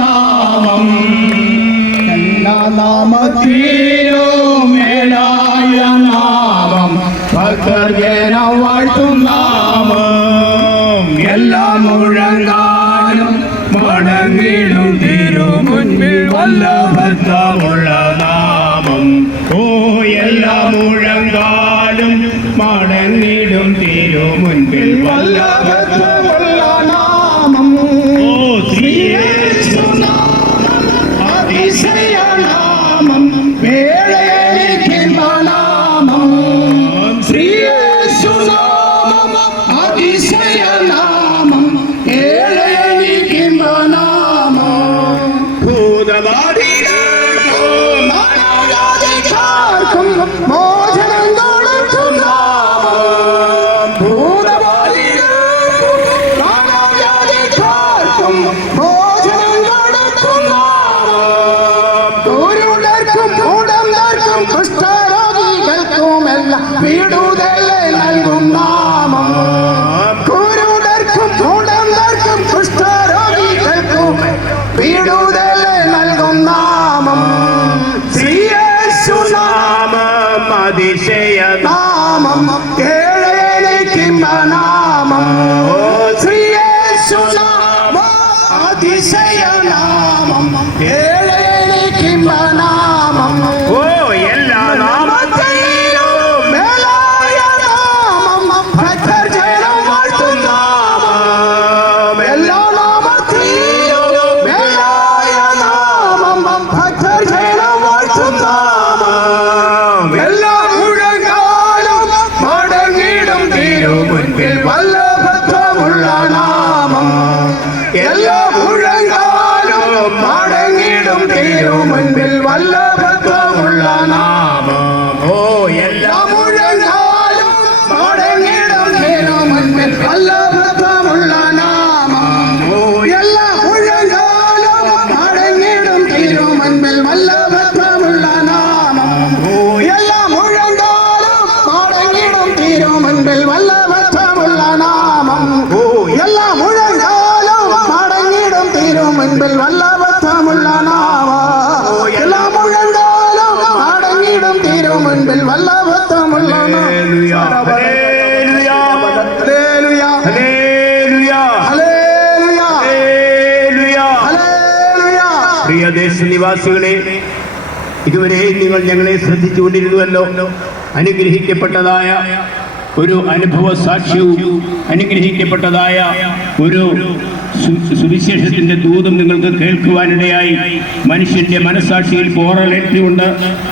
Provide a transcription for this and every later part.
നാമം എല്ലാ നാമത്തിലും മേലായ നാമം ഭക്തർ ജനം വാഴ്ത്തും നാമം എല്ലാ മുഴങ്ങാനും മടങ്ങിടും തിരുമുൻപിൽ വല്ലഭത്വമുള്ള നാമം ഓ എല്ലാ മുഴങ്ങാനും മടങ്ങിടും തിരുമുൻപിൽ വല്ലഭത്വമുള്ള നാമം ഓ ശ്രീയേശുനാമം അതിശയനാമം വേളയിലിരിക്കുന്ന നാമം ശ്രീയേശുനാമം അതിശയനാമം വേളയിലിരിക്കുന്ന നാമം ഭൂതബാധിതർക്കും മാനവജാതിക്കാർക്കും മോചനം കൊടുക്കും നാമം ഭൂതബാധിതർക്കും മാനവജാതിക്കാർക്കും മോചനം കൊടുക്കും നാമം കുരുടർക്കും കുടന്തർക്കും കുഷ്ഠരോഗികൾക്കുമെല്ലാം വിടുതൽ നൽകും നാമം കുരുടർക്കും കുടന്തർക്കും കുഷ്ഠരോഗികൾക്കും വിടുതൽ നൽകും നാമം ശ്രീയേശുനാമം അതിശയനാമം കേളയിലിരിക്കുന്ന നാമം ശ്രീയേശുനാമം അതിശയനാമം കേളയിലിരിക്കുന്ന നാമം ഓ എല്ലാ നാമത്തിലും മേലായ നാമം ഭക്തർ ജനം വാഴ്ത്തും നാമം എല്ലാ നാമത്തിലും മേലായ നാമം ഭക്തർ ജനം വാഴ്ത്തും നാമം എല്ലാ മുഴങ്ങാനും മടങ്ങിടും തിരുമുൻപിൽ വല്ലഭത്വമുള്ള നാമം എല്ലാ മുഴങ്ങാനും മടങ്ങിടും തിരുമുൻപിൽ വല്ലഭത്വമുള്ള നാമം ഓ എല്ലാ മുഴങ്ങാനും മടങ്ങിടും തിരുമുൻപിൽ വല്ലഭത്വമുള്ള നാമം ഓ എല്ലാ മുഴങ്ങാനും മടങ്ങിടും തിരുമുൻപിൽ വല്ലഭത്വമുള്ള നാമം ഓ എല്ലാ മുഴങ്ങാനും മടങ്ങിടും തിരുമുൻപിൽ വല്ലഭത്വമുള്ള നാമം ഓ എല്ലാ മുഴങ്ങാനും മടങ്ങിടും തിരുമുൻപിൽ വല്ലഭത്വമുള്ള നാമം ഓ എല്ലാ മുഴങ്ങാനും മടങ്ങിടും തിരുമുൻപിൽ വല്ലഭത്വമുള്ള പ്രിയ ദേശനിവാസികളെ, ഇതുവരെ നിങ്ങൾ ഞങ്ങളെ ശ്രദ്ധിച്ചുകൊണ്ടിരുന്നുവല്ലോ. അനുഗ്രഹിക്കപ്പെട്ടതായ ഒരു അനുഭവ സാക്ഷ്യവും അനുഗ്രഹിക്കപ്പെട്ടതായ ഒരു സുവിശേഷത്തിന്റെ ദൂതും നിങ്ങൾക്ക് കേൾക്കുവാനിടയായി. മനുഷ്യന്റെ മനസ്സാക്ഷിയിൽ പോറലേറ്റുകൊണ്ട്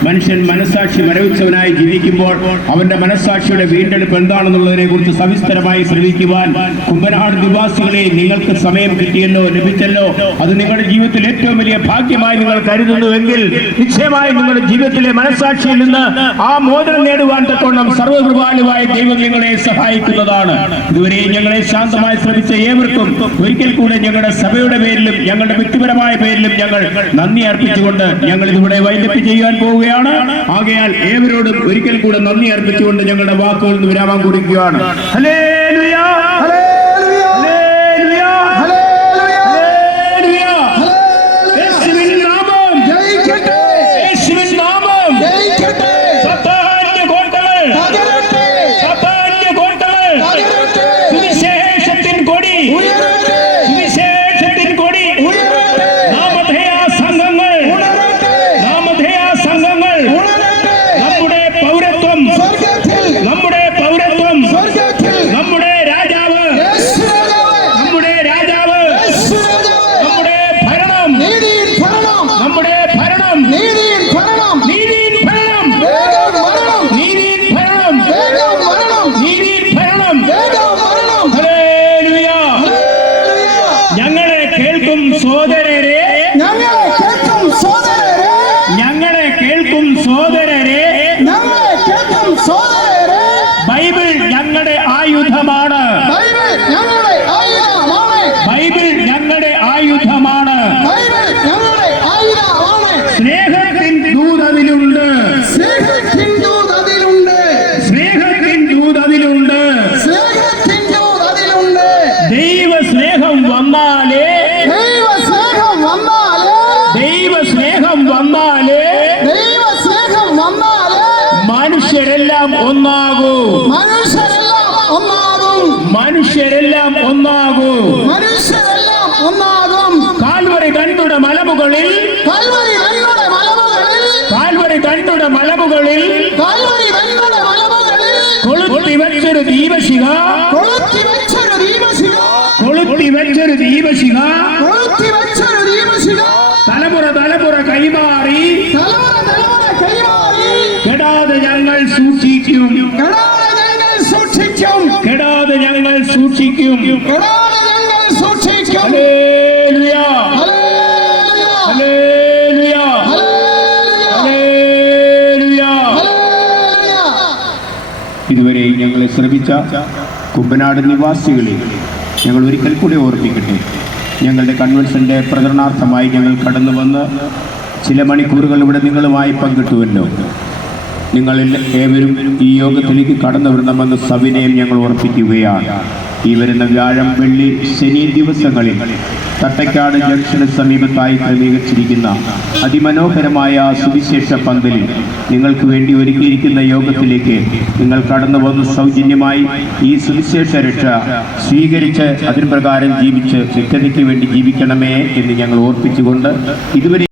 മനുഷ്യൻ മനസ്സാക്ഷി മരവിച്ചവനായി ജീവിക്കുമ്പോൾ അവന്റെ മനസ്സാക്ഷിയുടെ വീണ്ടെടുപ്പ് എന്താണെന്നുള്ളതിനെ കുറിച്ച് സവിസ്തരമായി ശ്രമിക്കുവാൻ കുമ്പനാട് നിവാസികളെ നിങ്ങൾക്ക് സമയം കിട്ടിയല്ലോ, ലഭിച്ചല്ലോ. അത് നിങ്ങളുടെ ജീവിതത്തിൽ ഏറ്റവും വലിയ ഭാഗ്യമായി നിങ്ങൾ കരുതുന്നുവെങ്കിൽ നിശ്ചയമായും നിങ്ങളുടെ ജീവിതത്തിലെ മനസ്സാക്ഷിയിൽ നിന്ന് ആ മോചനം നേടുവാൻ തക്കോണം സർവ്വകൃപാലുവായ ദൈവം നിങ്ങളെ സഹായിക്കുന്നതാണ്. ഇതുവരെ ഞങ്ങളെ ശാന്തമായി ശ്രമിച്ച ഏവർക്കും ഒരിക്കൽ കൂടെ ഞങ്ങളുടെ സഭയുടെ പേരിലും ഞങ്ങളുടെ വ്യക്തിപരമായ പേരിലും ഞങ്ങൾ നന്ദി അർപ്പിച്ചുകൊണ്ട് ഞങ്ങൾ ഇതിവിടെ വൈൻഡപ്പ് ചെയ്യാൻ പോവുകയാണ്. ആകയാൽ ഏവരോടും ഒരിക്കൽ കൂടെ നന്ദി അർപ്പിച്ചുകൊണ്ട് ഞങ്ങളുടെ വാക്കുകൾ വിരാമം കുറിക്കുകയാണ്. Hallelujah, hallelujah, hallelujah, hallelujah. യേശുവിൻ നാമം ജയിക്കട്ടെ, യേശുവിൻ നാമം ജയിക്കട്ടെ. സാത്താന്റെ കോട്ടകൾ തകരട്ടെ, സാത്താന്റെ കോട്ടകൾ തകരട്ടെ. സുവിശേഷത്തിൻ കൊടി ഉയരട്ടെ, സുവിശേഷത്തിൻ കൊടി ഉയരട്ടെ. നാമധേയ സംഘങ്ങൾ ഉണരട്ടെ, നാമധേയ സംഘങ്ങൾ ഉണരട്ടെ. നമ്മുടെ പൗരത്വം സ്വർഗ്ഗത്തിൽ, നമ്മുടെ പൗരത്വം സ്വർഗ്ഗത്തിൽ. നമ്മുടെ രാജാവ് നമ്മുടെ രാജാവ് നമ്മുടെ ഭരണം നീതിയിൽ ഭരണം, നമ്മുടെ ഭരണം നീതിയിൽ ഭരണം, നീതിയിൽ ഭരണം, വേഗം വരണം, നീതിയിൽ ഭരണം, വേഗം വരണം, നീതിയിൽ ഭരണം, വേഗം വരണം. Hallelujah, hallelujah. ഞങ്ങളെ കേൾക്കും സോദരരെ, ഞങ്ങളെ കേൾക്കും സോദരരെ, ഞങ്ങളെ കേൾക്കും സോദരരെ, ഞങ്ങളെ കേൾക്കും സോദരരെ. ബൈബിൾ ഞങ്ങളുടെ ആയുധമാണ്, ബൈബിൾ ഞങ്ങളുടെ ആയുധമാണ്, ബൈബിൾ ഞങ്ങളുടെ ആയുധമാണ്, ബൈബിൾ ഞങ്ങളുടെ ആയുധമാണ്. സ്നേഹത്തിൻ ദൂത് അതിലുണ്ട്, സ്നേഹത്തിൻ ദൂത് അതിലുണ്ട്, സ്നേഹത്തിൻ ദൂത് അതിലുണ്ട്, സ്നേഹത്തിൻ ദൂത് അതിലുണ്ട്. ദൈവ സ്നേഹം വന്നാലേ, ദൈവ സ്നേഹം മനുഷ്യരെല്ലാം ഒന്നാകൂ, മനുഷ്യരെല്ലാം ഒന്നാകും, മനുഷ്യരെല്ലാം ഒന്നാകൂ. മനുഷ്യരെല്ലാം ഒന്നാകും. കാൽവരി തന്നുടെ മലമുകളിൽ, കാൽവരി തന്നുടെ മലമുകളിൽ, കാൽവരി തന്നുടെ മലമുകളിൽ കാൽവരി തന്നുടെ മലമുകളിൽ കൊളുത്തി വെച്ചൊരു ദീപശിഖ, കൊളുത്തി വെച്ചൊരു ദീപശിഖ, കൊളുത്തി വെച്ചൊരു ദീപശിഖ കൊളുത്തി വെച്ചൊരു ദീപശിഖ തലമുറ തലമുറ കൈമാറി തലമുറ തലമുറ കൈമാറി കെടാതെ ഞങ്ങൾ സൂക്ഷിക്കും, കെടാതെ ഞങ്ങൾ സൂക്ഷിക്കും, കെടാതെ ഞങ്ങൾ സൂക്ഷിക്കും. കെടാതെ ഞങ്ങൾ സൂക്ഷിക്കും. Hallelujah, hallelujah, hallelujah, hallelujah, hallelujah. Hallelujah. ഇതുവരെ ഞങ്ങളെ ശ്രമിച്ച കുമ്പനാട് നിവാസികളെ ഞങ്ങൾ ഒരിക്കൽ കൂടി ഓർമ്മിക്കട്ടെ. ഞങ്ങളുടെ കൺവെൻഷൻ്റെ പ്രകടനാർത്ഥമായി ഞങ്ങൾ കടന്നു വന്ന് ചില മണിക്കൂറുകൾ ഇവിടെ നിങ്ങളുമായി പങ്കിട്ടുവല്ലോ. നിങ്ങളിൽ ഏവരും ഈ യോഗത്തിലേക്ക് കടന്നു വരണമെന്ന് സവിനയം ഞങ്ങൾ ഓർപ്പിക്കുകയാണ്. ഈ വരുന്ന വ്യാഴം, വെള്ളി, ശനി ദിവസങ്ങളിൽ തട്ടക്കാട് ജംഗ്ഷന് സമീപത്തായി ക്രമീകരിച്ചിരിക്കുന്ന അതിമനോഹരമായ സുവിശേഷ പന്തലിൽ നിങ്ങൾക്ക് വേണ്ടി ഒരുക്കിയിരിക്കുന്ന യോഗത്തിലേക്ക് നിങ്ങൾ കടന്നു വന്ന് സൗജന്യമായി ഈ സുവിശേഷ രക്ഷ സ്വീകരിച്ച് അതിന് പ്രകാരം ജീവിച്ച് നിത്യതയ്ക്ക് വേണ്ടി ജീവിക്കണമേ എന്ന് ഞങ്ങൾ ഓർപ്പിച്ചുകൊണ്ട് ഇതുവരെ